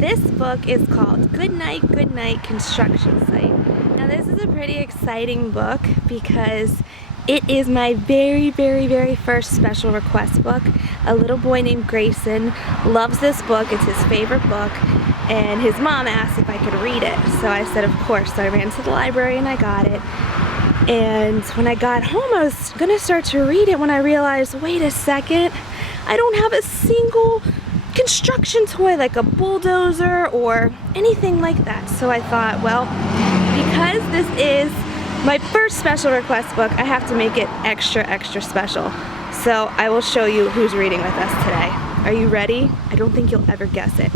This book is called Goodnight, Goodnight Construction Site. Now this is a pretty exciting book because it is my very first special request book. A little boy named Grayson loves this book. It's his favorite book, and his mom asked if I could read it. So I said of course. So I ran to the library and I got it. And when I got home, I was gonna start to read it when I realized, wait a second, I don't have a single construction toy like a bulldozer or anything like that. So I thought, well, because this is my first special request book, I have to make it extra special. So I will show you who's reading with us today. Are you ready? I don't think you'll ever guess it.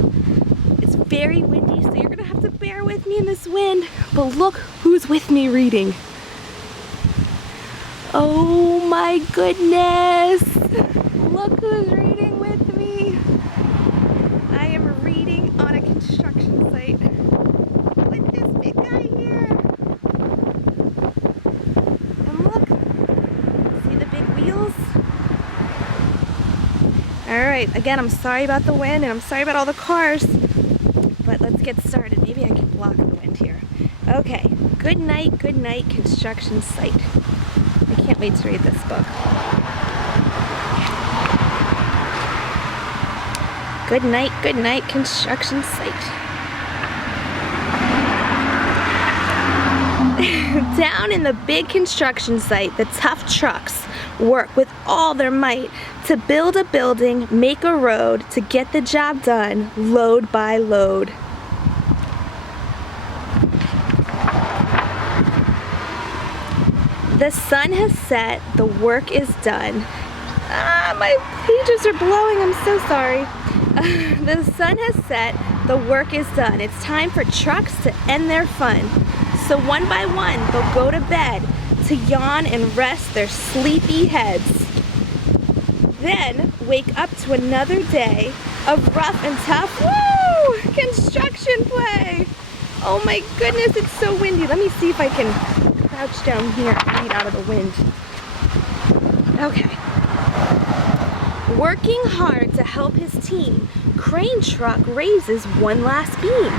It's very windy, so you're gonna have to bear with me in this wind. But look who's with me reading. Oh my goodness! Look who's reading with me. I am reading on a construction site with this big guy here. And look, see the big wheels? Alright, again, I'm sorry about the wind and I'm sorry about all the cars, but let's get started. Maybe I can block the wind here. Okay, Goodnight, Goodnight Construction Site. I can't wait to read this book. Goodnight, Goodnight Construction Site. Down in the big construction site, the tough trucks work with all their might to build a building, make a road, to get the job done, load by load. The sun has set, the work is done. My pages are blowing, I'm so sorry. The sun has set, the work is done. It's time for trucks to end their fun. So one by one, they'll go to bed to yawn and rest their sleepy heads. Then wake up to another day of rough and tough, woo, construction play. Oh my goodness, it's so windy. Let me see if I can crouch down here and read out of the wind. Okay. Working hard to help his team, crane truck raises one last beam.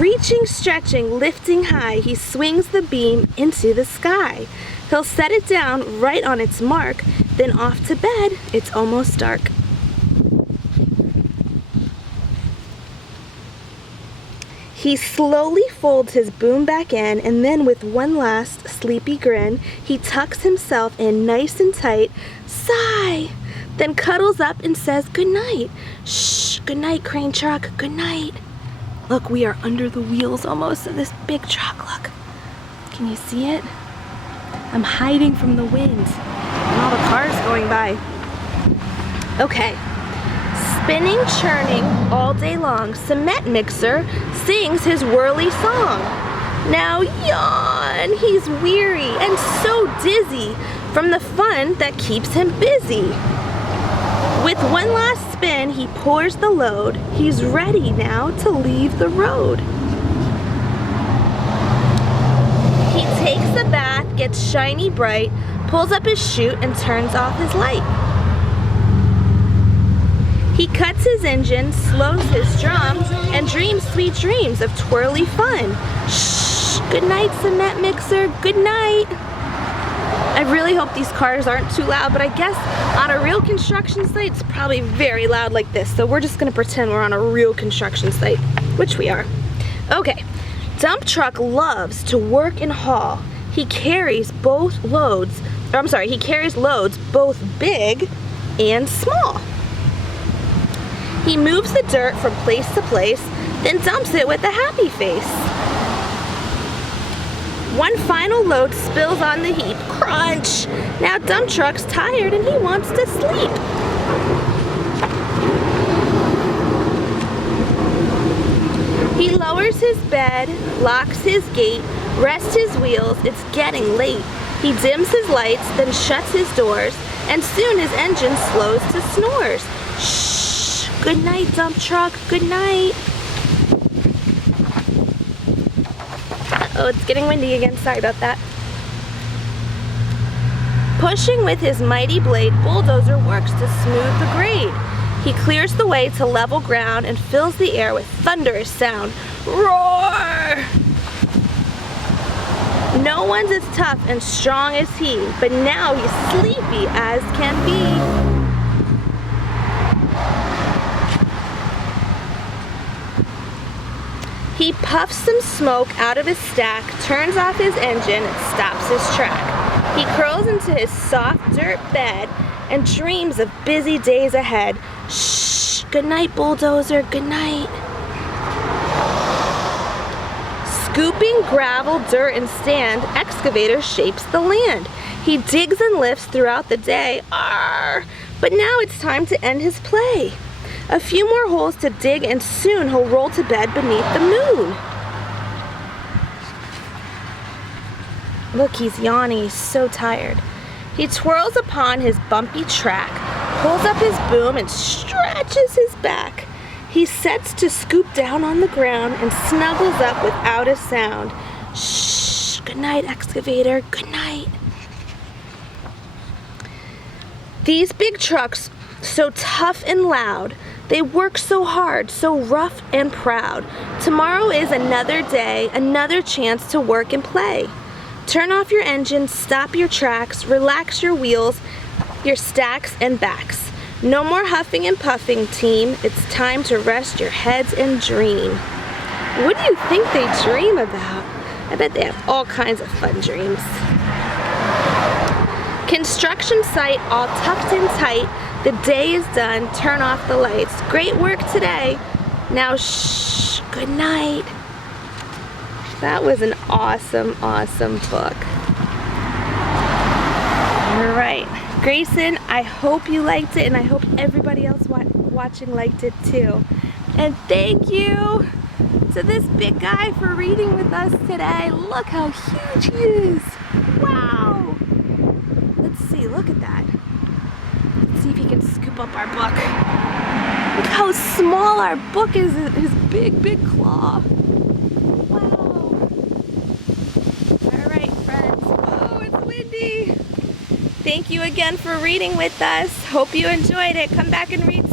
Reaching, stretching, lifting high, he swings the beam into the sky. He'll set it down right on its mark, then off to bed. It's almost dark. He slowly folds his boom back in, and then with one last sleepy grin, he tucks himself in nice and tight, sigh, then cuddles up and says goodnight. Shh, goodnight, crane truck, goodnight. Look, we are under the wheels almost of this big truck, look. Can you see it? I'm hiding from the wind and all the cars going by. Okay. Spinning, churning all day long, cement mixer sings his whirly song. Now yawn, he's weary and so dizzy from the fun that keeps him busy. With one last spin, he pours the load. He's ready now to leave the road. He takes a bath, gets shiny bright, pulls up his chute and turns off his light. He cuts his engine, slows his drums, and dreams sweet dreams of twirly fun. Shh, good night, cement mixer, good night. I really hope these cars aren't too loud, but I guess on a real construction site, it's probably very loud like this. So we're just gonna pretend we're on a real construction site, which we are. Okay, dump truck loves to work and haul. He carries loads both big and small. He moves the dirt from place to place, then dumps it with a happy face. One final load spills on the heap. Crunch! Now dump truck's tired and he wants to sleep. He lowers his bed, locks his gate, rests his wheels. It's getting late. He dims his lights, then shuts his doors, and soon his engine slows to snores. Shh! Good night, dump truck. Good night. Oh, it's getting windy again. Sorry about that. Pushing with his mighty blade, bulldozer works to smooth the grade. He clears the way to level ground and fills the air with thunderous sound. Roar! No one's as tough and strong as he, but now he's sleepy as can be. He puffs some smoke out of his stack, turns off his engine, and stops his track. He curls into his soft dirt bed and dreams of busy days ahead. Shh, good night, bulldozer, good night. Scooping gravel, dirt, and sand, excavator shapes the land. He digs and lifts throughout the day, arr, but now it's time to end his play. A few more holes to dig and soon he'll roll to bed beneath the moon. Look, he's yawning, he's so tired. He twirls upon his bumpy track, pulls up his boom and stretches his back. He sets to scoop down on the ground and snuggles up without a sound. Shh, good night, excavator, good night. These big trucks, so tough and loud, they work so hard, so rough and proud. Tomorrow is another day, another chance to work and play. Turn off your engine, stop your tracks, relax your wheels, your stacks and backs. No more huffing and puffing, team. It's time to rest your heads and dream. What do you think they dream about? I bet they have all kinds of fun dreams. Construction site all tucked in tight. The day is done. Turn off the lights. Great work today. Now shh, good night. That was an awesome, awesome book. All right, Grayson, I hope you liked it, and I hope everybody else watching liked it too. And thank you to this big guy for reading with us today. Look how huge he is. Wow. Let's see, look at that. Let's see if he can scoop up our book. Look how small our book is, his big, big claw. Thank you again for reading with us. Hope you enjoyed it. Come back and read